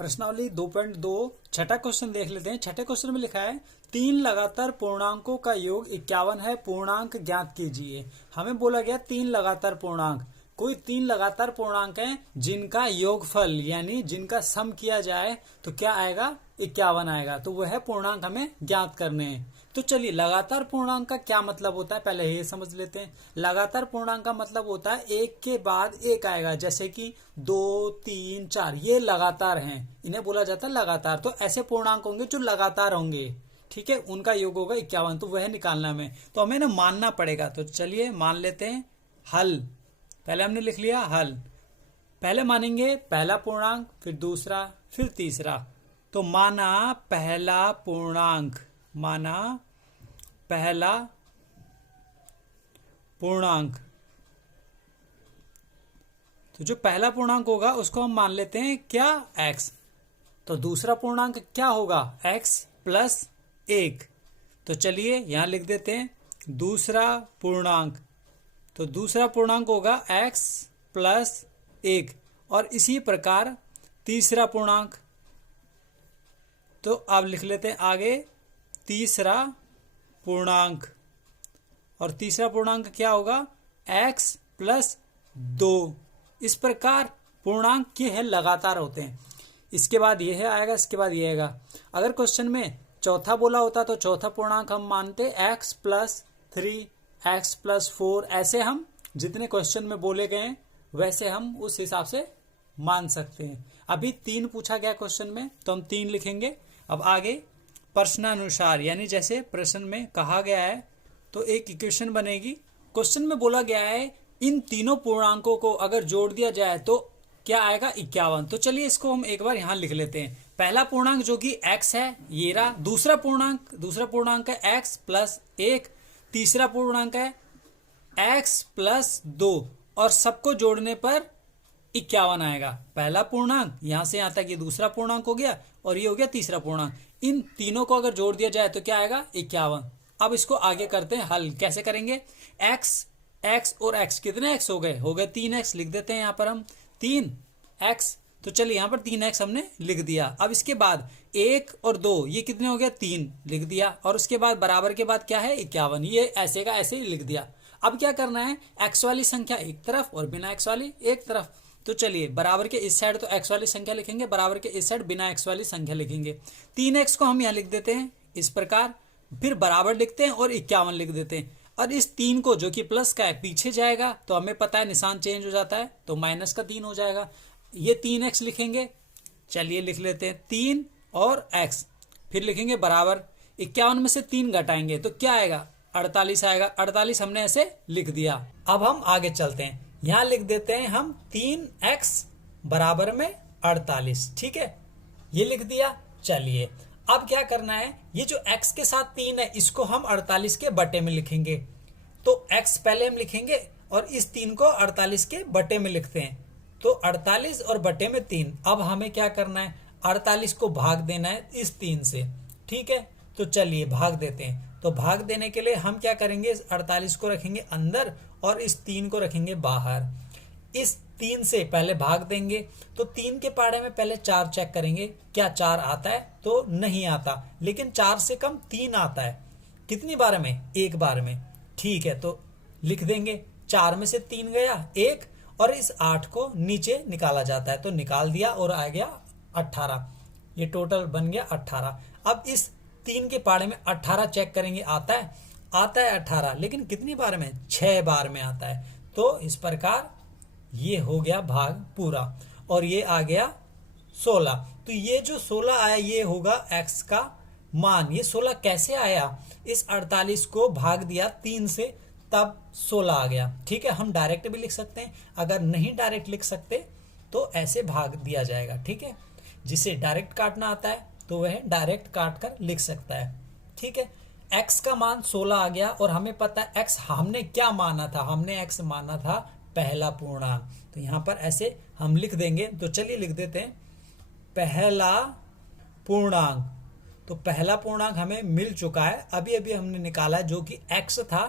प्रश्नावली 2.2 छठा क्वेश्चन देख लेते हैं। छठे क्वेश्चन में लिखा है 3 लगातार पूर्णांकों का योग 51 है, पूर्णांक ज्ञात कीजिए। हमें बोला गया 3 लगातार पूर्णांक, कोई 3 लगातार पूर्णांक हैं जिनका योगफल यानी जिनका सम किया जाए तो क्या आएगा, 51 आएगा। तो वह पूर्णांक हमें ज्ञात करने हैं। तो चलिए लगातार पूर्णांक का क्या मतलब होता है पहले ये समझ लेते हैं। लगातार पूर्णांक का मतलब होता है एक के बाद एक आएगा, जैसे कि 2, 3, 4 ये लगातार हैं, इन्हें बोला जाता है लगातार। तो ऐसे पूर्णांक होंगे जो लगातार होंगे, ठीक है, उनका योग होगा 51। तो वह निकालना हमें, तो हमें ना मानना पड़ेगा। तो चलिए मान लेते हैं हल। पहले हमने लिख लिया हल। पहले मानेंगे पहला पूर्णांक, फिर दूसरा, फिर तीसरा। तो माना पहला पूर्णांक, माना पहला पूर्णांक। तो जो पहला पूर्णांक होगा उसको हम मान लेते हैं क्या, x। तो दूसरा पूर्णांक क्या होगा, x प्लस 1। तो चलिए यहां लिख देते हैं दूसरा पूर्णांक। तो दूसरा पूर्णांक होगा x प्लस 1। और इसी प्रकार तीसरा पूर्णांक, तो अब लिख लेते हैं आगे तीसरा पूर्णांक। और तीसरा पूर्णांक क्या होगा, x प्लस 2। इस प्रकार पूर्णांक ये है लगातार होते हैं। इसके बाद यह आएगा, इसके बाद यह आएगा। अगर क्वेश्चन में चौथा बोला होता तो चौथा पूर्णांक हम मानते x प्लस 3, x प्लस 4। ऐसे हम जितने क्वेश्चन में बोले गए वैसे हम उस हिसाब से मान सकते हैं। अभी 3 पूछा गया क्वेश्चन में तो हम 3 लिखेंगे। अब आगे प्रश्नानुसार यानी जैसे प्रश्न में कहा गया है तो एक इक्वेशन बनेगी। क्वेश्चन में बोला गया है इन तीनों पूर्णांकों को अगर जोड़ दिया जाए तो क्या आएगा, 51। तो चलिए इसको हम एक बार यहां लिख लेते हैं। पहला पूर्णांक जो कि x है ये रहा, दूसरा पूर्णांक है x प्लस 1, तीसरा पूर्णांक है x प्लस 2 और सबको जोड़ने पर 51 आएगा। पहला पूर्णांक यहां से यहां तक ये दूसरा पूर्णांक हो गया और ये हो गया तीसरा पूर्णांक। इन तीनों को अगर जोड़ दिया जाए तो क्या आएगा, 51। अब इसको आगे करते हैं हल। कैसे करेंगे, x और x कितने x हो गए 3x। लिख देते हैं यहां पर हम 3x। तो चलिए यहां पर 3x हमने लिख दिया। अब इसके बाद 1 और 2 ये कितने हो गया, 3 लिख दिया। और उसके बाद बराबर के बाद क्या है, 51। ये ऐसे का ऐसे ही लिख दिया। अब क्या करना है, x वाली संख्या एक तरफ और बिना x वाली एक तरफ। तो चलिए बराबर के इस साइड तो x वाली संख्या लिखेंगे, बराबर के इस साइड बिना x वाली संख्या लिखेंगे। 3x को हम यहाँ लिख देते हैं इस प्रकार, फिर बराबर लिखते हैं और 51 लिख देते हैं। और इस 3 को जो कि प्लस का है पीछे जाएगा तो हमें पता है निशान चेंज हो जाता है तो माइनस का 3 हो जाएगा। ये 3x लिखेंगे। चलिए लिख लेते हैं 3 और x, फिर लिखेंगे बराबर 51 में से 3 घटाएंगे तो क्या आएगा, 48 आएगा। 48 हमने ऐसे लिख दिया। अब हम आगे चलते हैं, यहां लिख देते हैं हम 3x बराबर में 48। ठीक है, ये लिख दिया। चलिए अब क्या करना है, ये जो x के साथ 3 है इसको हम 48 के बटे में लिखेंगे। तो x पहले हम लिखेंगे और इस 3 को 48 के बटे में लिखते हैं। तो 48 और बटे में 3। अब हमें क्या करना है, 48 को भाग देना है इस 3 से। ठीक है, तो चलिए भाग देते हैं। तो भाग देने के लिए हम क्या करेंगे, इस 48 को रखेंगे अंदर और इस 3 को रखेंगे बाहर। इस 3 से पहले भाग देंगे तो 3 के पाड़े में पहले 4 चेक करेंगे, क्या 4 आता है, तो नहीं आता। लेकिन 4 से कम 3 आता है। कितनी बार में, एक बार में। ठीक है, तो लिख देंगे 4 में से 3 गया 1 और इस 8 को नीचे निकाला जाता है तो निकाल दिया और आ गया 18। ये टोटल बन गया 18। अब इस 3 के पाड़े में 18 चेक करेंगे, आता है 18, लेकिन कितनी बार में, 6 बार में आता है। तो इस प्रकार ये हो गया भाग पूरा और ये आ गया 16। तो ये जो 16 आया ये होगा x का मान। ये 16 कैसे आया, इस 48 को भाग दिया 3 से तब 16 आ गया। ठीक है, हम डायरेक्ट भी लिख सकते हैं, अगर नहीं डायरेक्ट लिख सकते तो ऐसे भाग दिया जाएगा। ठीक है, जिसे डायरेक्ट काटना आता है तो वह डायरेक्ट काट कर लिख सकता है। ठीक है, x का मान 16 आ गया और हमें पता है x हमने क्या माना था, हमने x माना था पहला पूर्णांक। तो यहां पर ऐसे हम लिख देंगे। तो चलिए लिख देते हैं पहला पूर्णांक। तो पहला पूर्णांक हमें मिल चुका है, अभी अभी हमने निकाला जो कि x था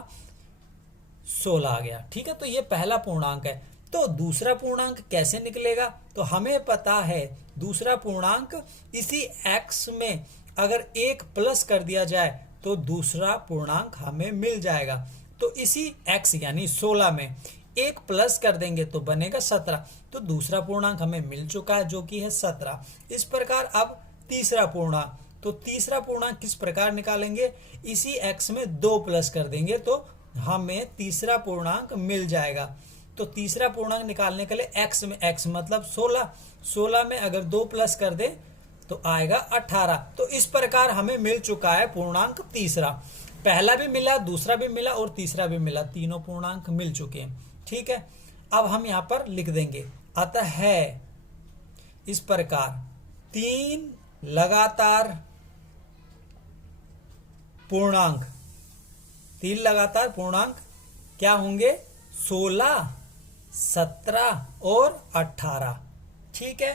16 आ गया। ठीक है, तो ये पहला पूर्णांक है। तो दूसरा पूर्णांक कैसे निकलेगा? तो हमें पता है दूसरा पूर्णांक इसी x में अगर 1 प्लस कर दिया जाए तो दूसरा पूर्णांक हमें मिल जाएगा। तो इसी x यानी 16 में 1 प्लस कर देंगे तो बनेगा 17। तो दूसरा पूर्णांक हमें मिल चुका है जो कि है 17। इस प्रकार अब तीसरा पूर्णांक, तो तीसरा पूर्णांक किस प्रकार निकालेंगे? इसी x में 2 प्लस कर देंगे तो हमें तीसरा पूर्णांक मिल जाएगा। तो तीसरा पूर्णांक निकालने के लिए x में, x मतलब 16 में अगर 2 प्लस कर दे तो आएगा 18। तो इस प्रकार हमें मिल चुका है पूर्णांक तीसरा। पहला भी मिला, दूसरा भी मिला और तीसरा भी मिला, तीनों पूर्णांक मिल चुके हैं। ठीक है, अब हम यहां पर लिख देंगे अतः है इस प्रकार 3 लगातार पूर्णांक, 3 लगातार पूर्णांक क्या होंगे? 16, 17 और 18। ठीक है।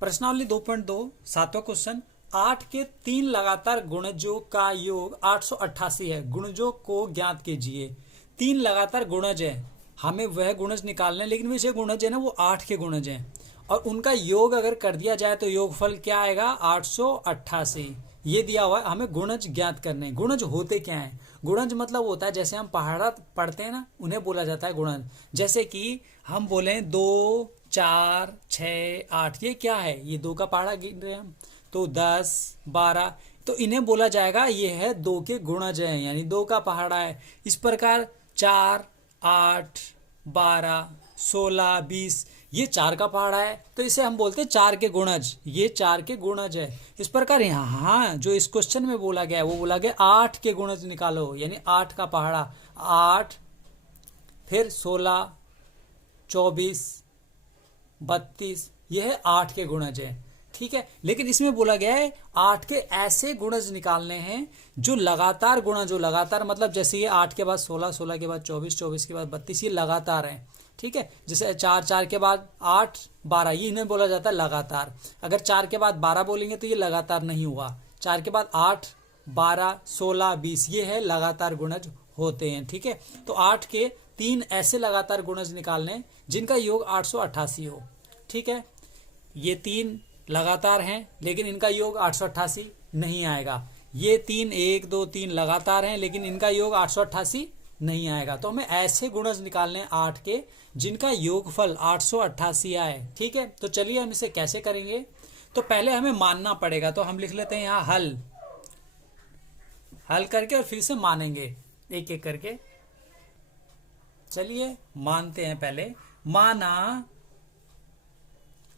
प्रश्नावली 2.2 7वां क्वेश्चन, 8 के 3 लगातार गुणजों का योग 888 है। गुणजों को ज्ञात कीजिए। 3 लगातार गुणज है, हमें वह गुणज निकालना है, लेकिन वैसे गुणज है ना वो 8 के गुणज हैं और उनका योग अगर कर दिया जाए तो योगफल क्या आएगा? 888। ये दिया हुआ है, हमें गुणज ज्ञात करने हैं। गुणज होते क्या हैं? गुणज मतलब होता है जैसे हम पहाड़ा पढ़ते हैं ना, उन्हें बोला जाता है गुणज। जैसे कि हम बोले 2, 4, 6, 8, ये क्या है? ये 2 का पहाड़ा गिन रहे हैं हम, तो 10, 12, तो इन्हें बोला जाएगा ये है 2 के गुणज हैं, यानी 2 का पहाड़ा है। इस प्रकार 4, 8, 12, 16, 20 ये 4 का पहाड़ा है, तो इसे हम बोलते हैं 4 के गुणज। ये 4 के गुणज है। इस प्रकार यहाँ जो इस क्वेश्चन में बोला गया है वो बोला गया 8 के गुणज निकालो, यानी 8 का पहाड़ा। 8 फिर 16, 24, 32 ये है 8 के गुणज है। ठीक है, लेकिन इसमें बोला गया है 8 के ऐसे गुणज निकालने हैं जो लगातार गुणज हो। लगातार मतलब जैसे ये 8 के बाद 16, 16 के बाद 24, 24 के बाद 32 ये लगातार है। ठीक है, जैसे 4, 4 के बाद 8, 12 ये इन्हें बोला जाता है लगातार। अगर 4 के बाद 12 बोलेंगे तो ये लगातार नहीं हुआ। 4 के बाद 8, 12, 16, 20 ये है लगातार गुणज होते हैं। ठीक है, तो 8 के 3 ऐसे लगातार गुणज निकालने जिनका योग 888 हो। ठीक है, ये 3 लगातार हैं लेकिन इनका योग 888 नहीं आएगा। ये 3 1, 2, 3 लगातार हैं लेकिन इनका योग 888 नहीं आएगा। तो हमें ऐसे गुणज निकालने 8 के जिनका योगफल 888 आए। ठीक है, तो चलिए हम इसे कैसे करेंगे। तो पहले हमें मानना पड़ेगा, तो हम लिख लेते हैं यहाँ हल करके और फिर से मानेंगे एक एक करके। चलिए मानते हैं। पहले माना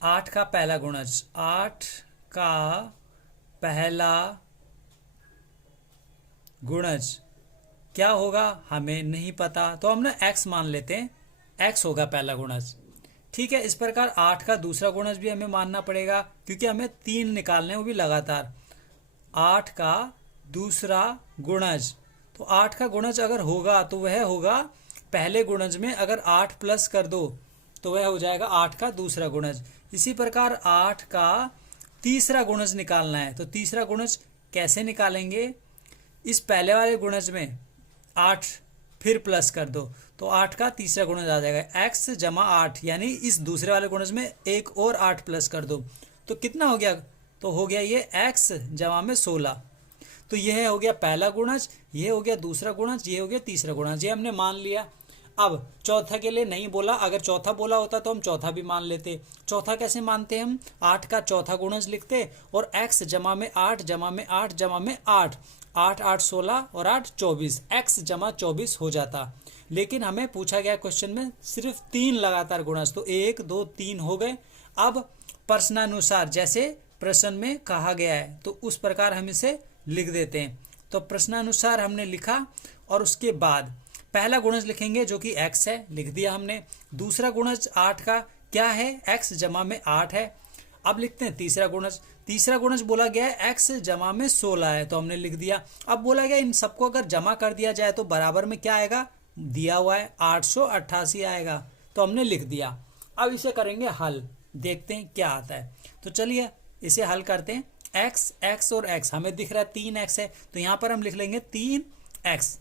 8 का पहला गुणज, 8 का पहला गुणज क्या होगा हमें नहीं पता, तो हम ना x मान लेते हैं, x होगा पहला गुणज। ठीक है, इस प्रकार 8 का दूसरा गुणज भी हमें मानना पड़ेगा क्योंकि हमें 3 निकालने हैं वो भी लगातार। 8 का दूसरा गुणज, तो 8 का गुणज अगर होगा तो वह होगा पहले गुणज में अगर 8 प्लस कर दो तो वह हो जाएगा 8 का दूसरा गुणज। इसी प्रकार 8 का तीसरा गुणज निकालना है, तो तीसरा गुणज कैसे निकालेंगे? इस पहले वाले गुणज में 8 फिर प्लस कर दो तो 8 का तीसरा गुणज आ जाएगा x जमा 8, यानी इस दूसरे वाले गुणज में एक और 8 प्लस कर दो तो कितना हो गया? तो हो गया ये x जमा में 16। तो यह हो गया पहला गुणज, ये हो गया दूसरा गुणज, ये हो गया तीसरा गुणज, ये हमने मान लिया। अब चौथा के लिए नहीं बोला, अगर चौथा बोला होता तो हम चौथा भी मान लेते। चौथा कैसे मानते हैं हम? 8 का चौथा गुणज लिखते और x जमा में 8 जमा में 8 जमा में 8, 8 8 16 और 8 24, x जमा 24 हो जाता। लेकिन हमें पूछा गया क्वेश्चन में सिर्फ 3 लगातार गुणज, तो 1 2 3 हो गए। अब प्रश्नानुसार जैसे प्रश्न में कहा गया है तो उस प्रकार हम इसे लिख देते हैं। तो प्रश्नानुसार हमने लिखा और उसके बाद पहला गुणज लिखेंगे जो कि x है, लिख दिया हमने। दूसरा गुणज 8 का क्या है? x जमा में 8 है। अब लिखते हैं तीसरा गुणज। तीसरा गुणज बोला गया है x जमा में 16 है, तो हमने लिख दिया। अब बोला गया इन सबको अगर जमा कर दिया जाए तो बराबर में क्या आएगा? दिया हुआ है 888 आएगा, तो हमने लिख दिया। अब इसे करेंगे हल, देखते हैं क्या आता है। तो चलिए इसे हल करते हैं। x और x हमें दिख रहा है 3x है, तो यहाँ पर हम लिख लेंगे 3x।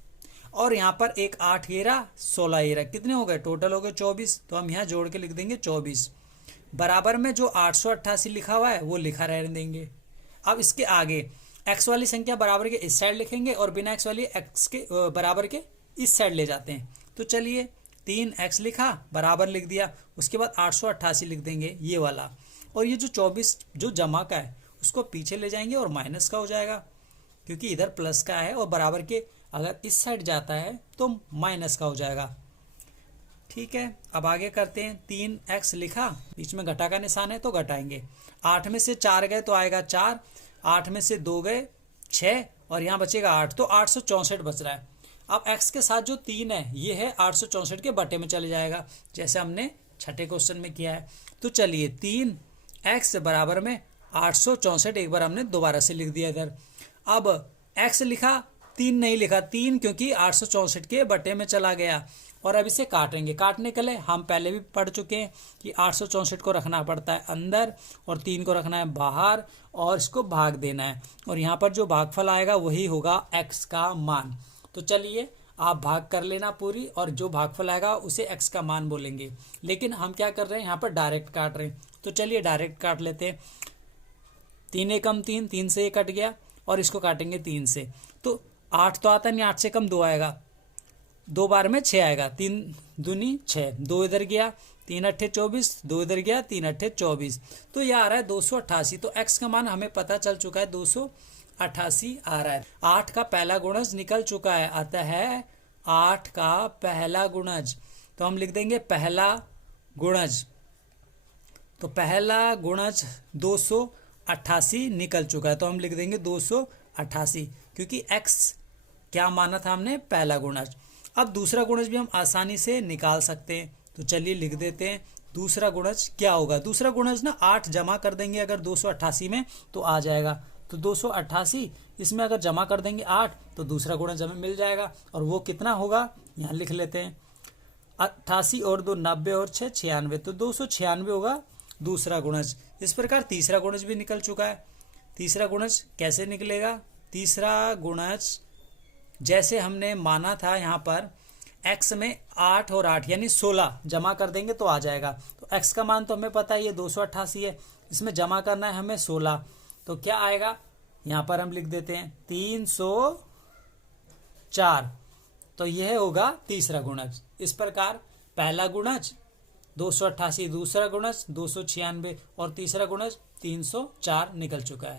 और यहाँ पर एक 8 ये रहा, 16 ये रहा, कितने हो गए टोटल हो गए 24। तो हम यहाँ जोड़ के लिख देंगे 24। बराबर में जो 888 लिखा हुआ है वो लिखा रहने देंगे। अब इसके आगे एक्स वाली संख्या बराबर के इस साइड लिखेंगे और बिना एक्स वाली एक्स के बराबर के इस साइड ले जाते हैं। तो चलिए 3x लिखा, बराबर लिख दिया, उसके बाद 888 लिख देंगे ये वाला, और ये जो 24 जो जमा का है उसको पीछे ले जाएंगे और माइनस का हो जाएगा, क्योंकि इधर प्लस का है और बराबर के अगर इस साइड जाता है तो माइनस का हो जाएगा। ठीक है, अब आगे करते हैं। 3x लिखा, बीच में घटा का निशान है तो घटाएंगे। 8 में से 4 गए तो आएगा 4, 8 में से 2 गए 6 और यहाँ बचेगा 8, तो 864 बच रहा है। अब x के साथ जो 3 है ये है 864 के बटे में चले जाएगा, जैसे हमने छठे क्वेश्चन में किया है। तो चलिए 3x बराबर में 864, एक बार हमने दोबारा से लिख दिया इधर। अब x लिखा, 3 नहीं लिखा, 3 क्योंकि 864 के बटे में चला गया। और अब इसे काटेंगे। काटने के लिए हम पहले भी पढ़ चुके हैं कि 864 को रखना पड़ता है अंदर और 3 को रखना है बाहर और इसको भाग देना है, और यहाँ पर जो भागफल आएगा वही होगा x का मान। तो चलिए आप भाग कर लेना पूरी, और जो भागफल आएगा उसे x का मान बोलेंगे। लेकिन हम क्या कर रहे हैं, यहाँ पर डायरेक्ट काट रहे हैं। तो चलिए डायरेक्ट काट लेते हैं। 3 एकम 3, 3 से ये कट गया और इसको काटेंगे 3 से, तो 8 तो आता नहीं, 8 से कम 2 आएगा, 2 बार में 6 आएगा, 3 दूनी 6, 2 इधर गया, 3 अट्ठे 24, 2 इधर गया, 3 अट्ठे 24, तो यह आ रहा है 288। तो x का मान हमें पता चल चुका है 288 आ रहा है। 8 का पहला गुणज निकल चुका है, अतः है 8 का पहला गुणज। तो हम लिख देंगे पहला गुणज, तो पहला गुणज 288 निकल चुका है, तो हम लिख देंगे 288, क्योंकि x क्या माना था हमने, पहला गुणज। अब दूसरा गुणज भी हम आसानी से निकाल सकते हैं, तो चलिए लिख देते हैं दूसरा गुणज क्या होगा। दूसरा गुणज ना 8 जमा कर देंगे अगर 288 में तो आ जाएगा, तो 288 इसमें अगर जमा कर देंगे 8 तो दूसरा गुणज हमें मिल जाएगा, और वो कितना होगा यहाँ लिख लेते हैं। 88 और 2 90 और 6 96, तो 296 होगा दूसरा गुणज। इस प्रकार तीसरा गुणज भी निकल चुका है। तीसरा गुणज कैसे निकलेगा, तीसरा गुणज जैसे हमने माना था यहाँ पर x में 8 और 8 यानी 16 जमा कर देंगे तो आ जाएगा। तो x का मान तो हमें पता है ये 288 है, इसमें जमा करना है हमें 16, तो क्या आएगा यहाँ पर हम लिख देते हैं 304, तो यह होगा तीसरा गुणज। इस प्रकार पहला गुणज 288, दूसरा गुणज 296 और तीसरा गुणज 304 निकल चुका है।